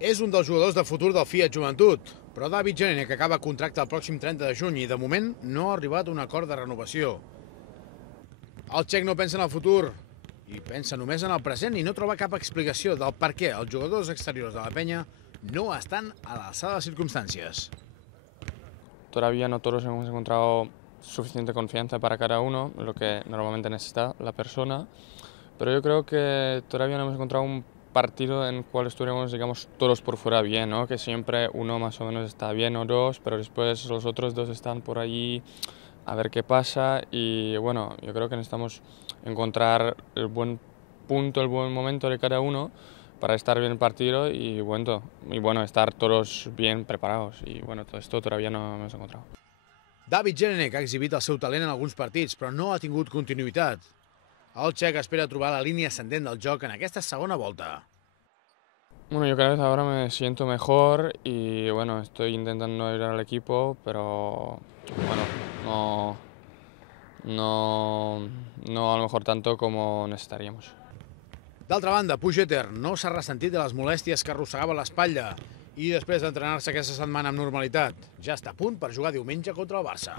És un dels jugadors de futur del Fiat Joventut, però David Gene, que acaba contracte el pròxim 30 de juny i de moment no ha arribat a un acord de renovació. El txec no pensa en el futur i pensa només en el present i no troba cap explicació del per què els jugadors exteriors de la penya no estan a l'alçada de les circumstàncies. Todavía no todos hemos encontrado suficiente confianza para cada uno, lo que normalmente necesita la persona, pero yo creo que todavía no hemos encontrado un partido en el cual estuviéramos, digamos, todos por fuera bien, ¿no? Que siempre uno más o menos está bien o dos, pero después los otros dos están por allí a ver qué pasa y bueno, yo creo que necesitamos encontrar el buen punto, el buen momento de cada uno para estar bien el partido y bueno, estar todos bien preparados y bueno, todo esto todavía no hemos encontrado. David Gene, que ha exhibit el seu talent en alguns partits, però no ha tingut continuïtat. El txec espera trobar la línia ascendent del joc en aquesta segona volta. Bueno, yo cada vez ahora me siento mejor y bueno, estoy intentando ayudar al equipo, pero bueno, no a lo mejor tanto como necesitaríamos. D'altra banda, Puigdemont no s'ha ressentit de les molèsties que arrossegava a l'espatlla i després d'entrenar-se aquesta setmana amb normalitat, ja està a punt per jugar diumenge contra el Barça.